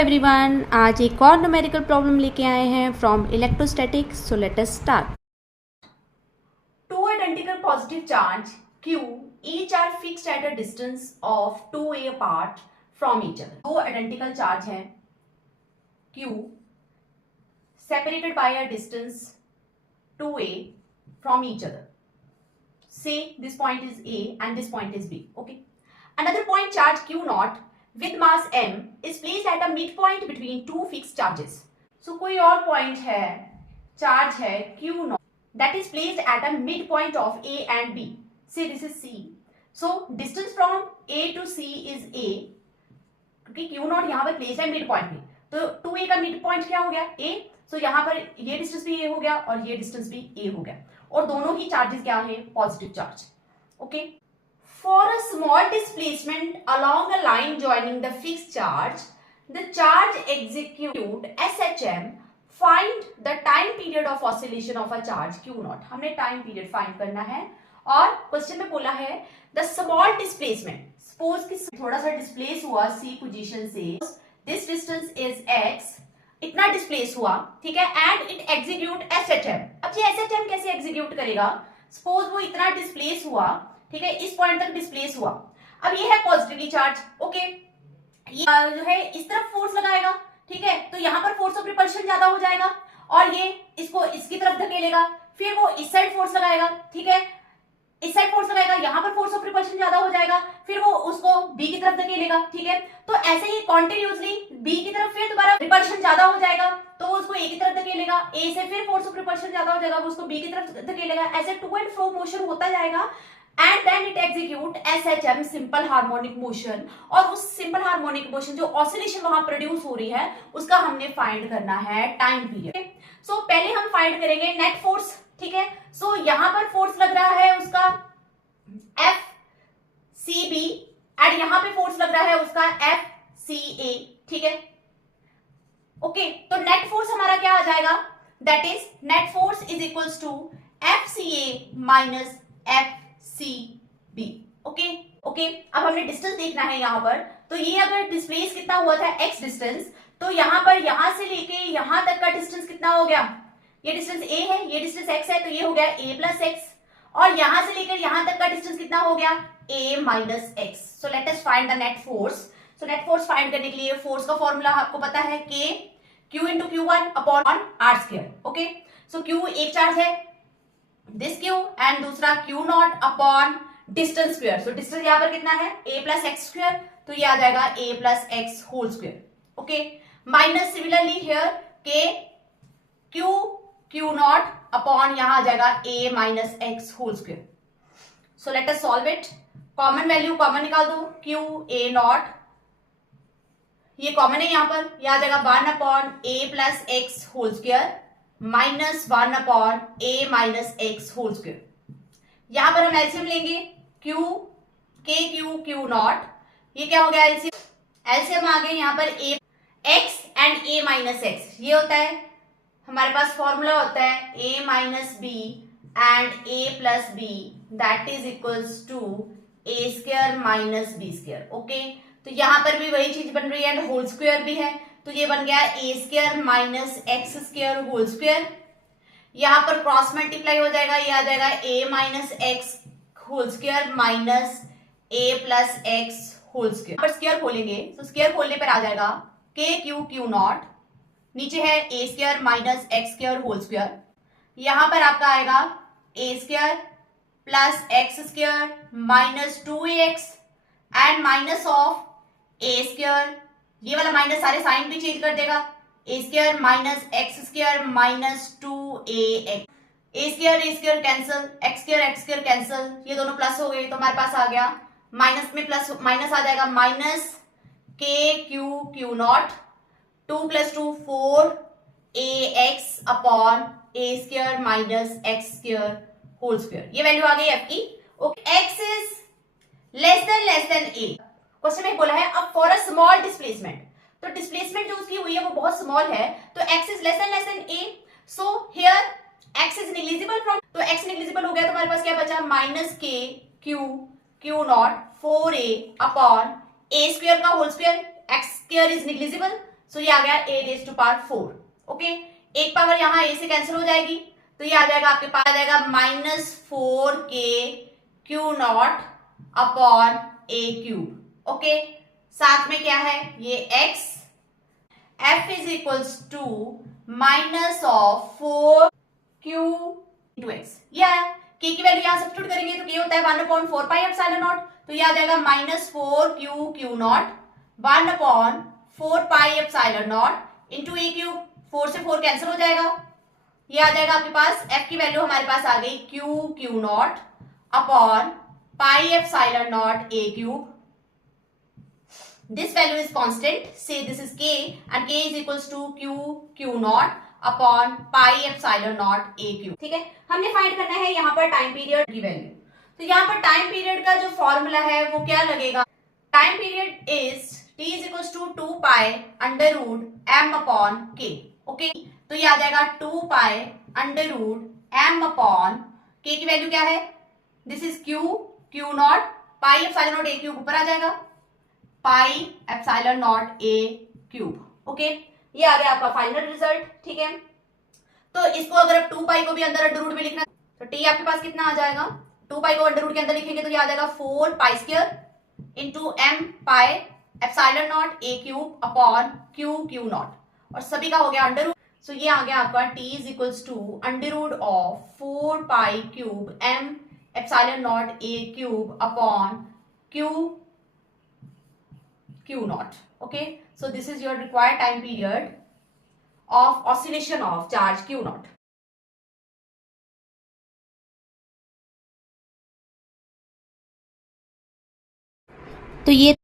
Everyone, आज एक और न्यूमेरिकल प्रॉब्लम लेके आए हैं from electrostatics. So let us start. Two identical positive charge Q each are fixed at a distance of 2a apart from each other. दो identical charge हैं Q separated by a distance 2a from each other. Say this point is A and this point is B. Okay. Another point charge Q naught with mass m is placed at a midpoint between two fixed charges. So कोई और point है, charge है Q naught that is placed at a midpoint of A and B. Say this is C. So distance from A to C is A. क्योंकि Q naught यहाँ पर place है mid point में, तो 2A का mid point क्या हो गया A. सो यहाँ पर ये डिस्टेंस भी A हो गया और ये डिस्टेंस भी A हो गया, और दोनों ही चार्जेस क्या है, positive charge. Okay. For a small displacement along a line joining the fixed charge, the charge execute SHM. Find the time period of oscillation of a charge Q naught. हमने time period find करना है, और question में बोला है the small displacement. Suppose कि थोड़ा सा डिस्प्लेस हुआ C पोजीशन से, दिस डिस्टेंस इज x, इतना डिस्प्लेस हुआ, ठीक है, एंड इट एग्जीक्यूट SHM. अब ये SHM कैसे एग्जीक्यूट करेगा? सपोज वो इतना डिस्प्लेस हुआ, ठीक है, इस पॉइंट तक डिस्प्लेस हुआ. अब ये है पॉजिटिवली चार्ज. ओके. ये जो है इस तरफ फोर्स लगाएगा, ठीक है, तो यहाँ पर फोर्स ऑफ रिपल्शन ज्यादा हो जाएगा, और ये इसको इसकी तरफ धकेलेगा. फिर वो इस साइड फोर्स लगाएगा, ठीक है, इस साइड फोर्स लगाएगा, यहाँ पर फोर्स ऑफ रिपल्शन ज्यादा हो जाएगा, फिर वो उसको बी की तरफ धकेलेगा, ठीक है. तो ऐसे ही कॉन्टिन्यूसली बी की तरफ फिर दोबारा रिपल्शन ज्यादा हो जाएगा, तो वो उसको ए की तरफ धकेलेगा, ए से फिर फोर्स ऑफ रिपल्शन ज्यादा हो जाएगा, वो उसको बी की तरफ धकेलेगा. ऐसे टू एंड फ्रो मोशन होता जाएगा, and then it execute SHM simple harmonic motion. और उस सिंपल हार्मोनिक मोशन जो ऑसिलेशन वहां प्रोड्यूस हो रही है, उसका हमने फाइंड करना है टाइम पीरियड. सो पहले हम फाइंड करेंगे नेट फोर्स, ठीक है. सो यहां पर फोर्स लग रहा है उसका FCB, एंड यहां पे फोर्स लग रहा है उसका FCA, ठीक है. ओके. तो नेट फोर्स हमारा क्या आ जाएगा? That is net force is equals to FCA minus FCB. Okay. Okay. अब हमने डिस्टेंस देखना है यहाँ पर. तो ये अगर डिस्प्लेस कितना हुआ था x डिस्टेंस, तो यहाँ पर यहां से लेके यहां तक का डिस्टेंस कितना हो गया? ये डिस्टेंस a है, ये डिस्टेंस x है, तो ये हो गया a प्लस x. और यहां से लेकर यहां तक का डिस्टेंस कितना हो गया? a minus x. So let us find the net force. So net force find करने के लिए फोर्स का फॉर्मूला आपको पता है, k q into Q1 upon r square. Okay. So q एक चार्ज है, दिस Q, एंड दूसरा Q naught upon distance square. So distance यहाँ पर कितना है? a प्लस एक्स स्क्वायर, तो ये आ जाएगा a plus x whole square. Okay. Minus similarly here k Q naught upon यहाँ आ जाएगा a minus x whole square. So let us solve it. Common value common निकाल दो, Q a नॉट, ये कॉमन है यहाँ पर, यह आ जाएगा 1 upon a plus x whole square minus 1 upon a minus x whole square. यहां पर हम एलसीएम लेंगे, Q नॉट, ये क्या हो गया एलसीएम? एलसीएम आ गए यहाँ पर a x and a minus x. ये होता है हमारे पास फॉर्मूला होता है a minus b and a plus b that is equals to a square minus b square. Okay. तो यहां पर भी वही चीज बन रही है, एंड होल स्क्वायर भी है, तो ये बन गया a square minus x square whole square. यहां पर क्रॉस मल्टीप्लाई हो जाएगा, ये आ जाएगा a minus x whole square minus a plus x whole square. पर स्क्वायर खोलेंगे, तो स्क्वायर खोलने पर आ जाएगा Q नॉट, नीचे है a square minus x square whole square. यहां पर आपका आएगा a square plus x square minus 2ax and minus of a square. ये वाला माइनस सारे साइन भी चेंज कर देगा, a square minus x square minus 2ax. a square cancel, x square cancel, ये दोनों प्लस हो गए, तो हमारे पास आ गया माइनस में प्लस माइनस आ जाएगा, minus Q naught 2 plus 2 4ax upon a square minus x square whole square. ये वैल्यू आ गई आपकी. Okay. x is less than a. Question में बोला है अब फॉर अ स्मॉल डिस्प्लेसमेंट, तो डिस्प्लेसमेंट जो उसकी हुई है वो बहुत स्मॉल है, तो x is less than a. So here x is negligible from, तो x नेग्लिजिबल हो गया, तो हमारे पास क्या बचा? Minus Q naught 4a upon a square का whole square. x square is negligible, so ये आ गया a raise to power 4. Okay, एक पावर यहां a से कैंसिल हो जाएगी, तो ये आ जाएगा आपके पास आ जाएगा -4k Q naught upon a cube. Okay, साथ में क्या है ये x, f is equals to minus of 4q into x. ये है k की वैल्यू यहां सब्स्टिट्यूट करेंगे तो k होता है 1/4 पाई एप्सिलॉन नॉट, तो ये आ जाएगा -4q Q not 1/4 pi epsilon not into a cube. 4 से 4 कैंसिल हो जाएगा, ये आ जाएगा आपके पास f की वैल्यू हमारे पास आ गई Q naught upon pi epsilon naught a cube. This value is constant. Say this is k and k is equals to q naught upon pi epsilon naught a cube. ठीक है, हमने find करना है यहाँ पर time period की value. तो यहाँ पर टाइम पीरियड का जो फॉर्मूला है वो क्या लगेगा, time period is t is equals to 2 pi under root m upon k. Okay, तो ये आ जाएगा 2 pi under root m upon k की वैल्यू क्या है, this is q naught pi epsilon naught a cube ऊपर आ जाएगा pi epsilon naught a cube. Okay, ये आ गया आपका फाइनल रिजल्ट. ठीक है, तो इसको अगर आप 2 पाई को भी अंदर अंडर रूट में लिखना तो t आपके पास कितना आ जाएगा, 2 पाई को अंडर रूट के अंदर लिखेंगे तो ये आ जाएगा 4 pi square into m pi epsilon naught a cube upon Q not, और सभी का हो गया अंडर रूट. सो ये आ गया आपका t is equals to under root of 4 pi cube m epsilon naught a cube upon Q naught. Okay, so this is your required time period of oscillation of charge Q naught. तो ये